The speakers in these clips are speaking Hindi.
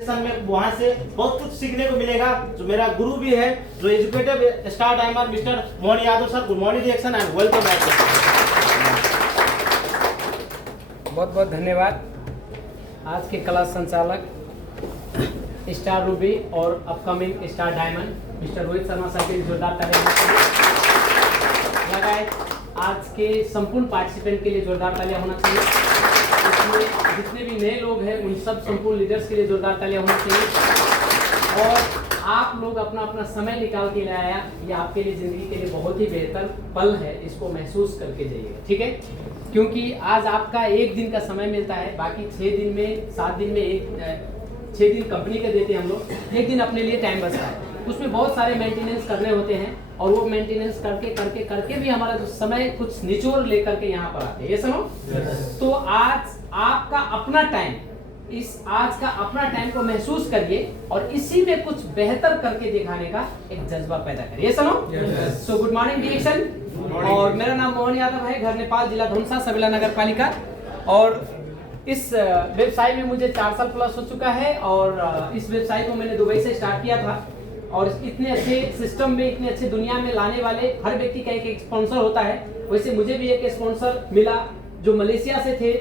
में वहां से बहुत कुछ सीखने को मिलेगा। जो मेरा गुरु भी है, जो educative star diamond mister Mohan Yadav sir, good morning reaction and welcome back. बहुत बहुत धन्यवाद। आज के क्लास संचालक स्टार रूबी और upcoming star diamond mister Rohit Sharma sir के जोरदार तालियां लगाए। आज के संपूर्ण पार्टिसिपेंट के लिए जोरदार तालियां होना चाहिए। इसमें जितने भी नए लोग हैं उन सब संपूर्ण लीडर्स के लिए जोरदार तालियां होना चाहिए। और आप लोग अपना अपना समय निकाल के लाया, ये आपके लिए ज़िंदगी के लिए बहुत ही बेहतर पल है, इसको महसूस करके जाइएगा, ठीक है। क्योंकि आज आपका एक दिन का समय मिलता है, बाकी 6 दिन में 7 दिन में 6 दिन कंपनी के देते हैं हम लोग, एक दिन अपने लिए टाइम बचता है। उसमें बहुत सारे मेंटेनेंस करने होते हैं और वो मेंटेनेंस करके करके करके भी हमारा जो समय कुछ निचोड़ लेकर के यहाँ पर आते हैं, ये सुनो। तो आज आपका अपना टाइम, इस आज का अपना टाइम को महसूस करिए और इसी में कुछ बेहतर करके दिखाने का एक जज्बा पैदा करिए, सुनो। So good morning reaction. और मेरा नाम मोहन यादव है, घर नेपाल, जिला धुनसा, सबेला नगर पालिका। और इस व्यवसाय में मुझे 4 साल प्लस हो चुका है और इस व्यवसाय को मैंने दुबई से स्टार्ट किया था। और इतने अच्छे सिस्टम में, इतने अच्छे दुनिया में लाने वाले हर व्यक्ति का एक स्पॉन्सर होता है। वैसे मुझे भी एक स्पॉन्सर मिला जो मलेशिया से थे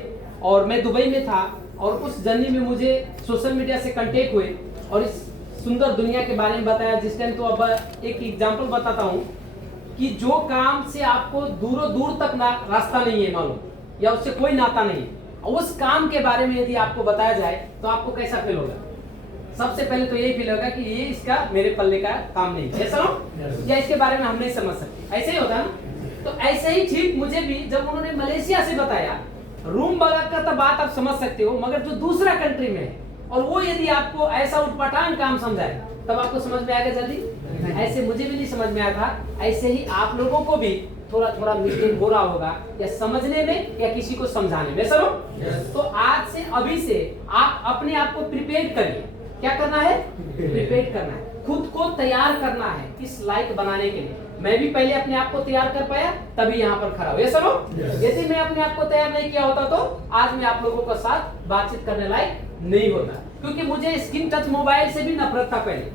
और मैं दुबई में था। और उस जर्नी में मुझे सोशल मीडिया से कांटेक्ट हुए और इस सुंदर दुनिया के बारे में बताया। जिस टाइम तो अब एक एग्जांपल बताता हूँ कि जो काम से आपको दूरों दूर तक रास्ता नहीं है मालूम, या उससे कोई नाता नहीं है, उस काम के बारे में यदि आपको बताया जाए तो आपको कैसा फील होगा? सबसे पहले तो यही फील होगा कि ये इसका मेरे पल्ले का काम नहीं है, ऐसा ना? या इसके बारे में हम नहीं समझ सकते, ऐसे ही होता ना। तो ऐसे ही ठीक मुझे भी जब उन्होंने मलेशिया से बताया, रूम बगा का तो बात आप समझ सकते हो, मगर जो दूसरा कंट्री में है और वो यदि आपको ऐसा उटपटांग काम समझाए तब आपको समझ में आएगा जल्दी? ऐसे मुझे भी नहीं समझ में आया था, ऐसे ही आप लोगों को भी थोड़ा थोड़ा मिस्टेक हो रहा होगा, या समझने में या किसी को समझाने में, सरो। तो आज से, अभी से आप अपने आप को प्रिपेयर करिए। क्या करना है? प्रिपेयर करना है, खुद को तैयार करना है इस लायक बनाने के लिए। मैं भी पहले अपने आप को तैयार कर पाया, तभी यहाँ पर खड़ा हूँ, ये सुनो। यदि मैं अपने आप को तैयार नहीं किया होता तो आज मैं आप लोगों के साथ बातचीत करने लायक नहीं होता। क्योंकि मुझे स्क्रीन टच मोबाइल से भी नफरत था पहले।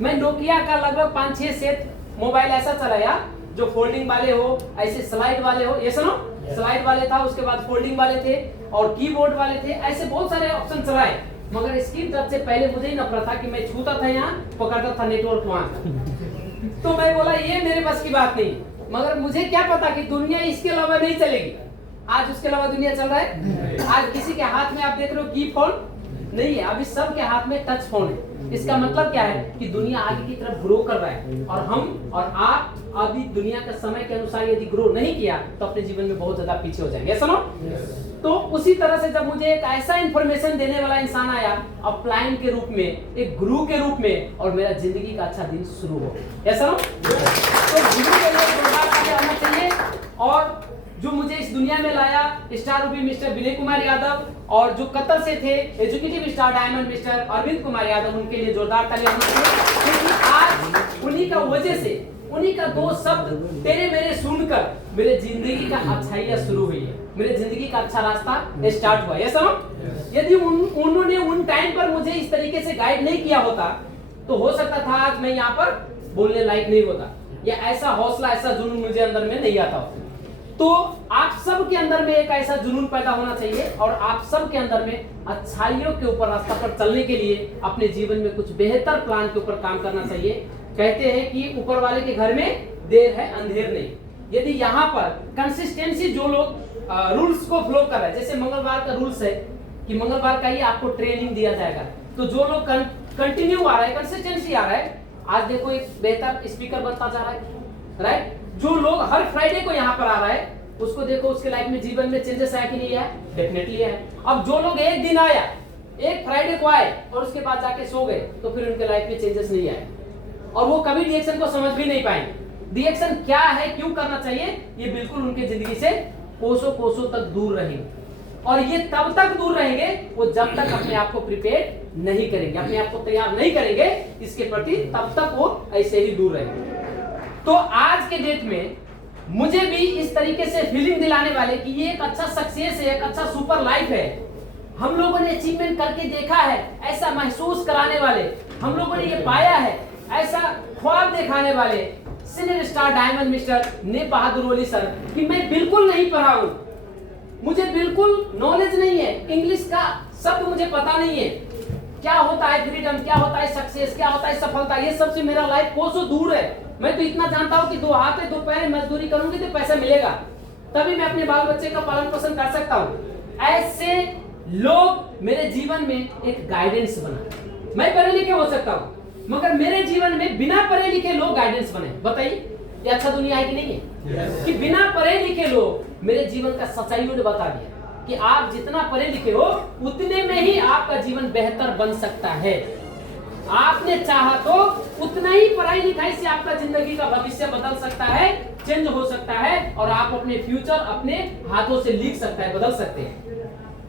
मैं नोकिया का लगभग 5-6 सेट मोबाइल ऐसा चलाया जो फोल्डिंग वाले हो, ऐसे स्लाइड वाले हो, ये सुनो। स्लाइड वाले था, उसके बाद फोल्डिंग वाले थे और कीबोर्ड वाले थे, ऐसे बहुत सारे ऑप्शन चलाए। मगर स्क्रीन टच से पहले मुझे ही नफरत था कि मैं छूता था, यहाँ पकड़ता था नेटवर्क वहां। तो मैं बोला ये मेरे बस की बात नहीं। मगर मुझे क्या पता कि दुनिया इसके अलावा नहीं चलेगी। आज उसके अलावा दुनिया चल रहा है। आज किसी के हाथ में आप देख रहे हो की फोन नहीं है, अभी सबके हाथ में टच फोन है। इसका मतलब क्या है कि दुनिया आगे की तरफ ग्रो कर रहा है और हम और आप अभी दुनिया का समय के अनुसार यदि ग्रो नहीं किया तो अपने जीवन में बहुत ज्यादा पीछे हो जाएंगे, सुनो। तो उसी तरह से जब मुझे एक ऐसा इंफॉर्मेशन देने वाला इंसान आया अपलाइन के रूप में, एक गुरु के रूप में, और मेरा जिंदगी का अच्छा दिन शुरू हो गया, ऐसा ना। तो गुरु के लिए जोरदार तालियां होना चाहिए। और जो मुझे इस दुनिया में लाया star ruby mister Vinay Kumar Yadav, और जो कतर से थे educative star diamond mister Arvind Kumar Yadav, उनके लिए जोरदार तालियां होनी चाहिए। क्योंकि आज उन्हीं का वजह से, उन्हीं का 2 शब्द तेरे मेरे सुनकर मेरे जिंदगी का अच्छाइयां शुरू हुई है, मेरे जिंदगी का अच्छा रास्ता स्टार्ट हुआ, ये समझ। यदि उन्होंने उन टाइम पर मुझे इस तरीके से गाइड नहीं किया होता तो हो सकता था आज मैं यहाँ पर बोलने लायक नहीं होता, या ऐसा हौसला, ऐसा जुनून मुझे अंदर में नहीं आता। तो आप सब के अंदर में एक ऐसा जुनून पैदा होना चाहिए और आप सब के अंदर में अच्छाइयों के ऊपर रास्ता पर चलने के लिए अपने जीवन में कुछ बेहतर प्लान के ऊपर काम करना चाहिए। कहते हैं कि ऊपर वाले के घर में देर है अंधेर नहीं। यदि यहाँ पर कंसिस्टेंसी, जो लोग रूल्स को फॉलो कर रहे हैं, जैसे मंगलवार का रूल्स है कि मंगलवार का ही आपको ट्रेनिंग दिया जाएगा, तो जो लोग कंटिन्यू आ रहा है, कंसिस्टेंसी आ रहा है, आज देखो एक बेहतर स्पीकर बनता जा रहा है, राइट। जो लोग हर फ्राइडे को यहाँ पर आ रहा है, उसको देखो उसके लाइफ में, जीवन में चेंजेस आया कि नहीं आया? डेफिनेटली है। अब जो लोग एक दिन आया, एक फ्राइडे को आए और उसके बाद जाके सो गए, तो फिर उनके लाइफ में चेंजेस नहीं आए और वो कभी रिएक्शन को समझ भी नहीं पाएंगे। रिएक्शन क्या है, क्यों करना चाहिए, ये बिल्कुल उनके जिंदगी से कोसों कोसों तक दूर रहेंगे। और ये तब तक दूर रहेंगे वो जब तक अपने आप को प्रिपेयर नहीं करेंगे, अपने आप को तैयार नहीं करेंगे इसके प्रति, तब तक वो ऐसे ही दूर रहेंगे। तो आज के डेट में मुझे भी इस तरीके से फीलिंग दिलाने वाले कि ये एक अच्छा सक्सेस है, एक अच्छा सुपर लाइफ है, हम लोगों ने अचीवमेंट करके देखा है, ऐसा महसूस कराने वाले, हम लोगों ने ये पाया है, ऐसा ख्वाब दिखाने वाले सीनियर स्टार डायमंड मिस्टर ने बहादुर वली सर कि मैं बिल्कुल नहीं पढ़ा हूं, मुझे बिल्कुल नॉलेज नहीं है, इंग्लिश का शब्द मुझे पता नहीं है, क्या होता है फ्रीडम, क्या होता है सक्सेस, क्या होता है सफलता, ये सबसे मेरा लाइफ कोसों दूर है। मैं तो इतना जानता हूं कि 2 हाथ 2 पैर मजदूरी करूंगी तो पैसा मिलेगा, तभी मैं अपने बाल बच्चे का पालन पोषण कर सकता हूं। ऐसे लोग मेरे जीवन में एक गाइडेंस बना। मैं पढ़े लिखे हो सकता हूं, मगर मेरे जीवन में बिना पढ़े लिखे लोग गाइडेंस बने। बताइए ये अच्छा दुनिया है कि नहीं है? कि बिना पढ़े लिखे लोग मेरे जीवन का सच्चाई उन्हें बता दिया कि आप जितना पढ़े लिखे हो उतने में ही आपका जीवन बेहतर बन सकता है। आपने चाहा तो उतना ही पढ़ाई लिखाई से आपका जिंदगी का भविष्य बदल सकता है, चेंज हो सकता है, और आप अपने फ्यूचर अपने हाथों से लिख सकता है, बदल सकते हैं।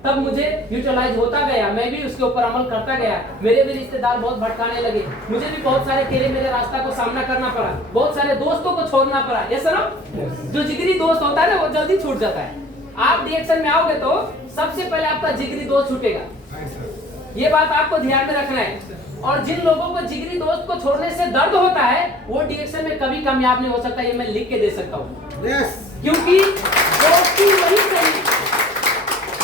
तब मुझे यूटिलाइज होता गया, मैं भी उसके ऊपर अमल करता गया। मेरे भी रिश्तेदार बहुत भटकाने लगे, मुझे भी बहुत सारे टेढ़े मेरे रास्ता को सामना करना पड़ा, बहुत सारे दोस्तों को छोड़ना पड़ा। ये सुनो, जो जिगरी दोस्त होता है ना वो जल्दी छूट जाता है। आप डिएक्शन में आओगे तो सबसे पहले आपका जिगरी दोस्त छूटेगा, ये बात आपको ध्यान में रखना है। और जिन लोगों को जिगरी दोस्त को छोड़ने से दर्द होता है वो डिएक्शन में कभी कामयाब नहीं हो सकता, ये मैं लिख के दे सकता हूँ। क्योंकि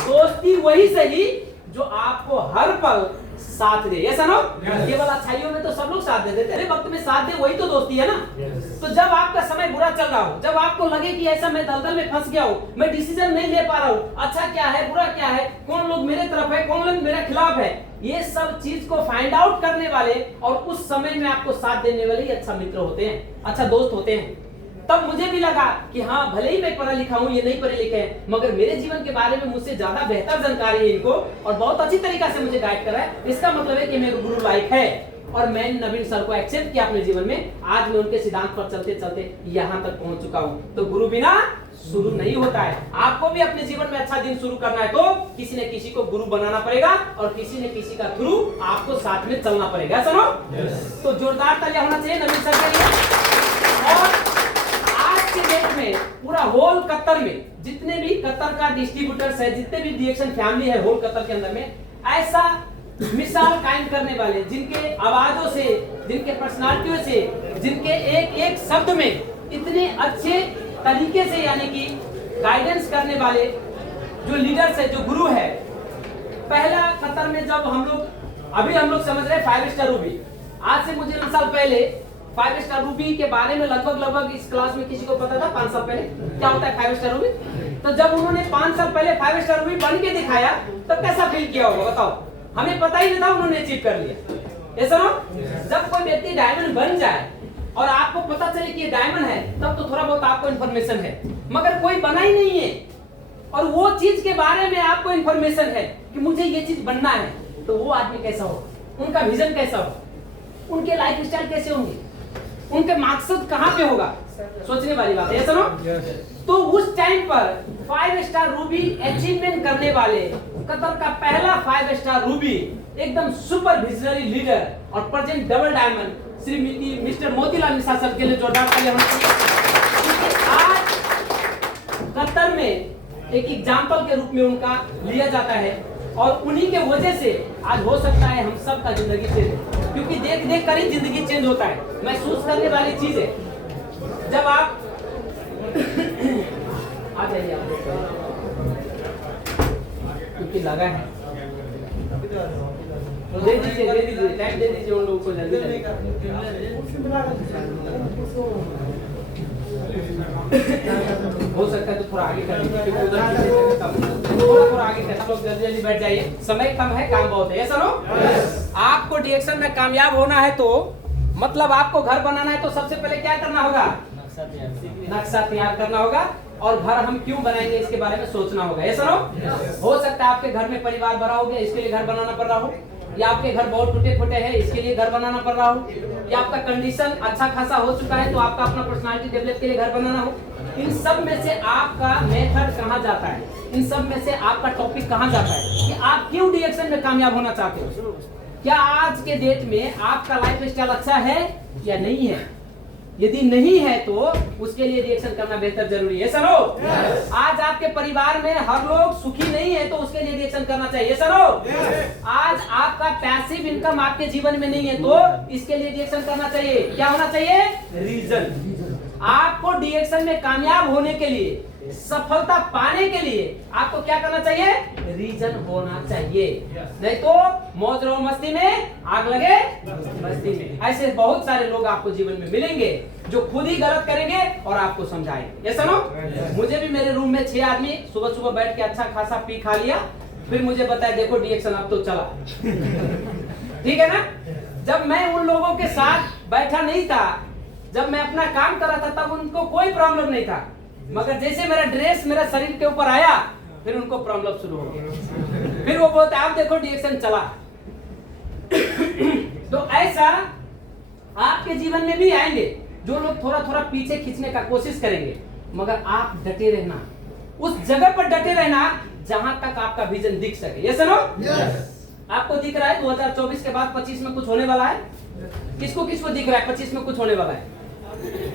दोस्ती वही सही जो आपको हर पल साथ दे। ऐसा ना केवल अच्छाइयों में तो सब लोग साथ दे देते हैं, वक्त में साथ दे वही तो दोस्ती है ना। तो जब आपका समय बुरा चल रहा हो, जब आपको लगे कि ऐसा मैं दलदल में फंस गया हूँ, मैं डिसीजन नहीं ले पा रहा हूँ, अच्छा क्या है बुरा क्या है, कौन लोग मेरे तरफ है कौन लोग मेरे खिलाफ है, ये सब चीज को फाइंड आउट करने वाले और उस समय में आपको साथ देने वाले ही अच्छा मित्र होते हैं, अच्छा दोस्त होते हैं। तब मुझे भी लगा कि हाँ भले ही मैं पढ़ा लिखा हूँ, ये नहीं पढ़े लिखे हैं, मगर मेरे जीवन के बारे में मुझसे ज्यादा बेहतर जानकारी है इनको, और बहुत अच्छी तरीका से मुझे गाइड करा है। इसका मतलब है कि मेरे गुरु लाइक है, और मैंने नवीन सर को एक्सेप्ट किया अपने जीवन में। आज मैं उनके सिद्धांत पर चलते चलते यहाँ तक पहुंच चुका हूँ। तो गुरु बिना शुरू नहीं होता है। आपको भी अपने जीवन में अच्छा दिन शुरू करना है तो किसी न किसी को गुरु बनाना पड़ेगा, और किसी न किसी का थ्रू आपको साथ में चलना पड़ेगा। सुनो, तो जोरदार तालियां होना चाहिए नवीन सर के लिए। और डेट में पूरा होल कतर में जितने भी कतर का डिस्ट्रीब्यूटर्स है, जितने भी डिएक्शन फैमिली है होल कतर के अंदर में, ऐसा मिसाल कायम करने वाले, जिनके आवाजों से, जिनके पर्सनालिटियों से, जिनके एक एक शब्द में इतने अच्छे तरीके से यानी कि गाइडेंस करने वाले जो लीडर्स है, जो गुरु है। पहला कतर में जब हम लोग समझ रहे 5 स्टार रूबी, आज से मुझे 2 साल पहले 5 स्टार रूबी के बारे में लगभग इस क्लास में किसी को पता था 5 साल पहले क्या होता है 5 स्टार रूबी? तो जब उन्होंने 5 साल पहले 5 स्टार रूबी बन के दिखाया तो कैसा फील किया होगा बताओ? हमें पता ही नहीं था, उन्होंने अचीव कर लिया। ऐसा ना, जब कोई व्यक्ति डायमंड बन जाए और आपको पता चले कि ये डायमंड है, तब तो थोड़ा बहुत आपको इन्फॉर्मेशन है, मगर कोई बना ही नहीं है और वो चीज के बारे में आपको इन्फॉर्मेशन है कि मुझे ये चीज बनना है, तो वो आदमी कैसा हो, उनका विजन कैसा हो, उनके लाइफ स्टाइल कैसे होंगे, उनके मकसद कहाँ पे होगा, सोचने वाली बात है। सुनो, तो उस टाइम पर 5 स्टार रूबी अचीवमेंट करने वाले कतर का पहला 5 स्टार रूबी एकदम सुपर विजनरी लीडर और present double diamond Shrimati mister Motilal Mishra sir के लिए जोरदार तालियां होनी चाहिए। आज कतर में एक एग्जाम्पल के रूप में उनका लिया जाता है, और उन्हीं के वजह से आज हो सकता है हम सब का जिंदगी चेंज, क्योंकि देख देख कर ही जिंदगी चेंज होता है, महसूस करने वाली चीज है। जब आप आ जाइए, आप क्योंकि लगा है तो दे दीजिए टाइम दे दीजिए उन लोगों को जल्दी। हो सकता है तो थोड़ा आगे कर दीजिए, क्योंकि उधर थोड़ा आगे कर, लोग जल्दी बैठ जाइए, समय कम है काम बहुत है। ऐसा नो, आपको डिएक्शन में कामयाब होना है तो मतलब आपको घर बनाना है तो सबसे पहले क्या करना होगा? नक्शा तैयार करना होगा, और घर हम क्यों बनाएंगे इसके बारे में सोचना होगा। ऐसा नो, हो सकता है आपके घर में परिवार बड़ा हो गया, इसके लिए घर बनाना पड़ रहा हो, या आपके घर बहुत टूटे फूटे हैं इसके लिए घर बनाना पड़ रहा हो, या आपका कंडीशन अच्छा खासा हो चुका है तो आपका अपना पर्सनालिटी डेवलप के लिए घर बनाना हो। इन सब में से आपका मेथड कहाँ जाता है, इन सब में से आपका टॉपिक कहाँ जाता है कि आप क्यों डिएक्शन में कामयाब होना चाहते हो? क्या आज के डेट में आपका लाइफ स्टाइल अच्छा है या नहीं है? यदि नहीं है तो उसके लिए रिएक्शन करना बेहतर जरूरी है। सरो आज आपके परिवार में हर लोग सुखी नहीं है तो उसके लिए रिएक्शन करना चाहिए। सरो आज आपका पैसिव इनकम आपके जीवन में नहीं है तो इसके लिए रिएक्शन करना चाहिए। क्या होना चाहिए? रीजन। आपको रिएक्शन में कामयाब होने के लिए, सफलता पाने के लिए आपको क्या करना चाहिए? रीजन होना चाहिए। नहीं तो मौज रहो मस्ती में, आग लगे मस्ती में। ऐसे बहुत सारे लोग आपको जीवन में मिलेंगे जो खुद ही गलत करेंगे और आपको समझाएंगे। ये सुनो, मुझे भी मेरे रूम में 6 आदमी सुबह सुबह बैठ के अच्छा खासा पी खा लिया, फिर मुझे बताया देखो रिएक्शन अब तो चला। ठीक है ना? जब मैं उन लोगों के साथ बैठा नहीं था, जब मैं अपना काम कर रहा था, तब उनको कोई प्रॉब्लम नहीं था, मगर जैसे मेरा ड्रेस मेरा शरीर के ऊपर आया फिर उनको प्रॉब्लम शुरू हो गया। फिर वो बोलते आप देखो रिएक्शन चला। तो ऐसा आपके जीवन में भी आएंगे जो लोग थोड़ा थोड़ा पीछे खींचने का कोशिश करेंगे, मगर आप डटे रहना, उस जगह पर डटे रहना जहां तक आपका विजन दिख सके। ये सुनो, आपको दिख रहा है 2024 के बाद 25 में कुछ होने वाला है? किसको किसको दिख रहा है 25 में कुछ होने वाला है?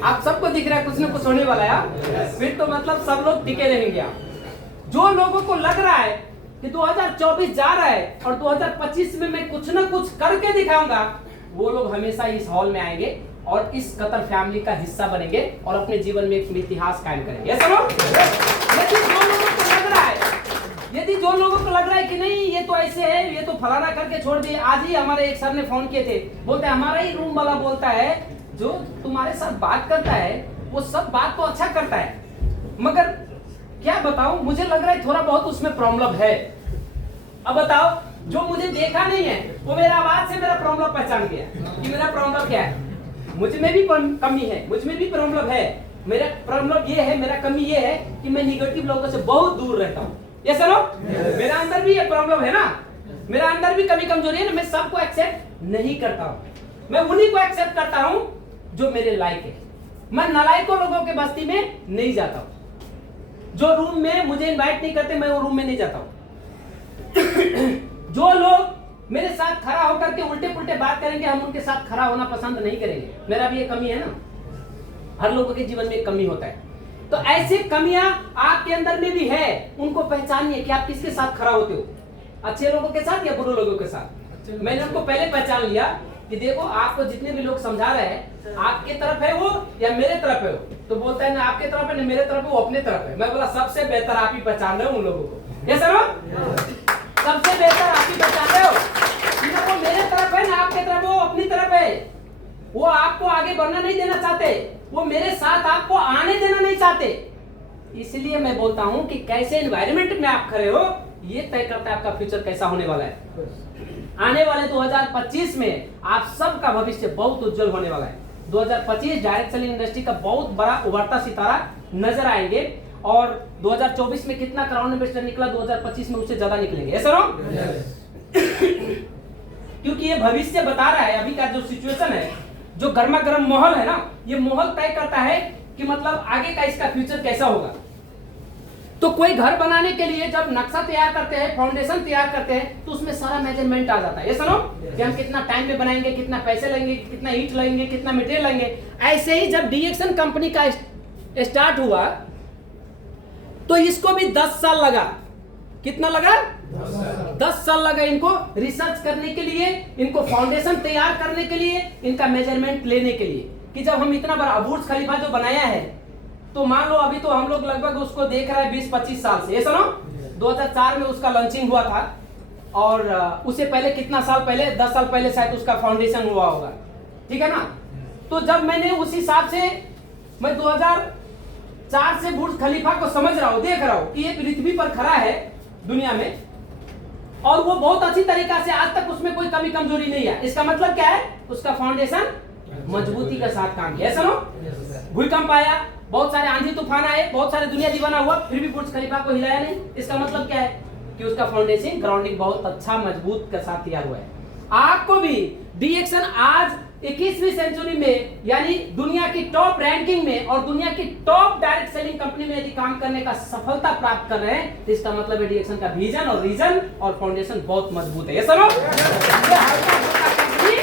आप सबको दिख रहा है कुछ न कुछ होने वाला है। फिर तो मतलब सब लोग टिके रहेंगे। आप जो लोगों को लग रहा है कि 2024 जा रहा है और 2025 में मैं कुछ न कुछ करके दिखाऊंगा, वो लोग हमेशा इस हॉल में आएंगे और इस कतर फैमिली का हिस्सा बनेंगे और अपने जीवन में एक इतिहास कायम करेंगे। सुनो, यदि जो लोगों को लग रहा है कि नहीं ये तो ऐसे है, ये तो फलाना करके छोड़ दिए। आज ही हमारे एक सर ने फोन किए थे, बोलते हमारा ही रूम वाला बोलता है जो तुम्हारे साथ बात करता है वो सब बात तो अच्छा करता है, मगर क्या बताऊं मुझे लग रहा है थोड़ा बहुत उसमें प्रॉब्लम है। अब बताओ, जो मुझे देखा नहीं है वो मेरा आवाज से मेरा प्रॉब्लम पहचान गया कि मेरा प्रॉब्लम क्या है। मुझ में भी कमी है, मुझ में भी प्रॉब्लम है। मेरा प्रॉब्लम ये है, मेरा कमी ये है कि मैं निगेटिव लोगों से बहुत दूर रहता हूँ। ये सुनो, मेरा अंदर भी ये प्रॉब्लम है ना, मेरा अंदर भी कमी कमजोरी है ना। मैं सबको एक्सेप्ट नहीं करता हूँ, मैं उन्हीं को एक्सेप्ट करता हूँ जो मेरे लायक है। मैं नालायकों लोगों के बस्ती में नहीं जाता हूँ। जो रूम में मुझे इनवाइट नहीं करते मैं वो रूम में नहीं जाता हूँ। जो लोग मेरे साथ खड़ा होकर के उल्टे पुल्टे बात करेंगे, हम उनके साथ खड़ा होना पसंद नहीं करेंगे। मेरा भी ये कमी है ना, हर लोगों के जीवन में एक कमी होता है। तो ऐसे कमियां आपके अंदर में भी है, उनको पहचानिए कि आप किसके साथ खड़ा होते हो, अच्छे लोगों के साथ या बुरे लोगों के साथ। मैंने उनको पहले पहचान लिया कि देखो आपको जितने भी लोग समझा रहे हैं आपके तरफ है वो या मेरे तरफ है वो, तो बोलता है ना आपके तरफ है ना मेरे तरफ है, वो अपने तरफ है। मैं बोला सबसे बेहतर आप ही पहचान रहे हो उन लोगों को। ये सर सबसे बेहतर आप ही पहचान रहे हो, वो मेरे तरफ है ना आपके तरफ, वो अपनी तरफ है। वो आपको आगे बढ़ना नहीं देना चाहते, वो मेरे साथ आपको आने देना नहीं चाहते। इसलिए मैं बोलता हूं कि कैसे एनवायरनमेंट में आप खड़े हो ये तय करता है आपका फ्यूचर कैसा होने वाला है। आने वाले 2025 में आप सबका भविष्य बहुत उज्जवल होने वाला है। 2025 डायरेक्ट सेलिंग इंडस्ट्री का बहुत बड़ा उभरता सितारा नजर आएंगे और 2024 में कितना क्राउन इन्वेस्टर निकला 2025 में उससे ज्यादा निकलेंगे। ऐसा ना? क्योंकि ये भविष्य बता रहा है, अभी का जो सिचुएशन है, जो गर्मा गर्म माहौल है ना, ये माहौल तय करता है कि मतलब आगे का इसका फ्यूचर कैसा होगा। तो कोई घर बनाने के लिए जब नक्शा तैयार करते हैं, फाउंडेशन तैयार करते हैं, तो उसमें सारा मेजरमेंट आ जाता है। ये सुनो कि हम कितना टाइम में बनाएंगे, कितना पैसे लगेंगे, कितना ईंट लगेंगे, कितना मटेरियल लगेंगे। ऐसे ही जब डीएक्शन कंपनी का स्टार्ट हुआ तो इसको भी 10 साल लगा। कितना लगा? 10 साल लगा इनको रिसर्च करने के लिए, इनको फाउंडेशन तैयार करने के लिए, इनका मेजरमेंट लेने के लिए कि जब हम इतना बड़ा बुर्ज खलीफा जो बनाया है, तो मान लो अभी तो हम लोग लगभग उसको देख रहे हैं 20-25 साल से। ये सुनो 2004 में उसका लॉन्चिंग हुआ था और उससे पहले कितना साल पहले, 10 साल पहले शायद उसका फाउंडेशन हुआ होगा। ठीक है ना? तो जब मैंने उस हिसाब से मैं 2004 से बुर्ज खलीफा को समझ रहा हूँ, देख रहा हूँ कि ये पृथ्वी पर खड़ा है दुनिया में और वो बहुत अच्छी तरीका से आज तक उसमें कोई कमी कमजोरी नहीं है। इसका मतलब क्या है? उसका फाउंडेशन मजबूती के साथ काम किया। ऐसा ना? भूकंप आया, बहुत सारे आंधी तूफान आए, बहुत सारे दुनिया दीवाना हुआ, फिर भी बुर्ज खलीफा को हिलाया नहीं। इसका मतलब क्या है? कि उसका फाउंडेशन ग्राउंडिंग बहुत अच्छा मजबूत के साथ तैयार हुआ है। आपको भी डीएक्शन आज 21वीं सेंचुरी में यानी दुनिया की टॉप रैंकिंग में और दुनिया की टॉप डायरेक्ट सेलिंग कंपनी में यदि काम करने का सफलता प्राप्त कर रहे हैं, तो इसका मतलब है डीएक्शन का विजन और रीजन और फाउंडेशन बहुत मजबूत है। ये सुनो, ये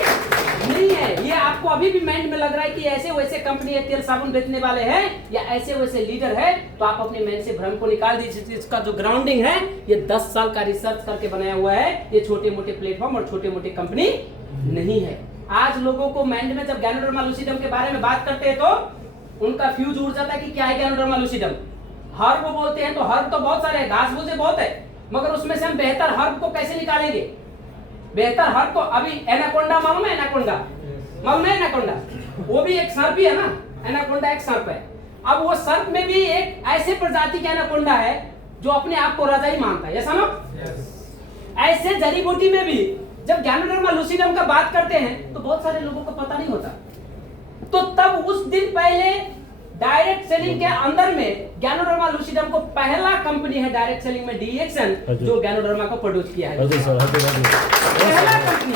नहीं है, ये आपको अभी कोई भी माइंड में लग रहा है कि ऐसे वैसे कंपनी है, तेल साबुन बेचने वाले हैं या ऐसे वैसे लीडर है, तो आप अपने माइंड से भ्रम को निकाल दीजिए। इसका जो ग्राउंडिंग है ये 10 साल का रिसर्च करके बनाया हुआ है। ये छोटे मोटे प्लेटफॉर्म और छोटे मोटे कंपनी नहीं है। आज लोगों को माइंड में जब गैनोडर्मा लूसिडम के बारे में बात करते हैं तो उनका फ्यूज उड़ जाता है कि क्या है गैनोडर्मा लूसिडम। हर्ब बोलते हैं तो हर्ब तो बहुत सारे हैं, घास फूसे बहुत है, मगर उसमें से हम बेहतर हर्ब को कैसे निकालेंगे? बेहतर हर्ब को अभी एनाकोंडा मालूम है? एनाकोंडा मालूम है? एनाकोंडा वो भी एक सर्प ही है ना, एनाकोंडा एक सर्प है। अब वो सर्प में भी एक ऐसे प्रजाति का एनाकोंडा है जो अपने आप को राजा ही मानता है, ऐसा ना? ऐसे जड़ी बूटी में भी जब गैनोडर्मा लूसिडम का बात करते हैं तो बहुत सारे लोगों को पता नहीं होता। तो तब उस दिन पहले डायरेक्ट सेलिंग के अंदर में गैनोडर्मा लूसिडम को पहला कंपनी है डायरेक्ट सेलिंग में डीएक्सन जो गैनोडर्मा को प्रोड्यूस किया है। पहला कंपनी।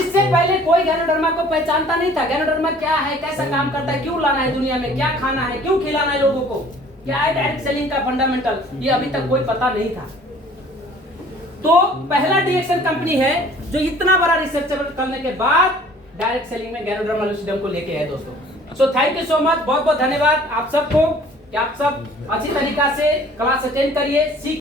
इससे पहले कोई गैनोडर्मा को पहचानता नहीं था। गैनोडर्मा क्या है, कैसा काम करता है, क्यों लाना है दुनिया में, क्या खाना है, क्यों खिलाना है लोगों को, क्या है डायरेक्ट सेलिंग का फंडामेंटल, ये अभी तक कोई पता नहीं था। तो पहला डीएक्सन कंपनी है जो इतना बड़ा रिसर्च करने के बाद डायरेक्ट सेलिंग में गैनोडर्मा लूसिडम को लेके आए दोस्तों। So thank you so much, बहुत बहुत धन्यवाद आप सबको कि आप सब अच्छी तरीका से क्लास अटेंड करिए, सीख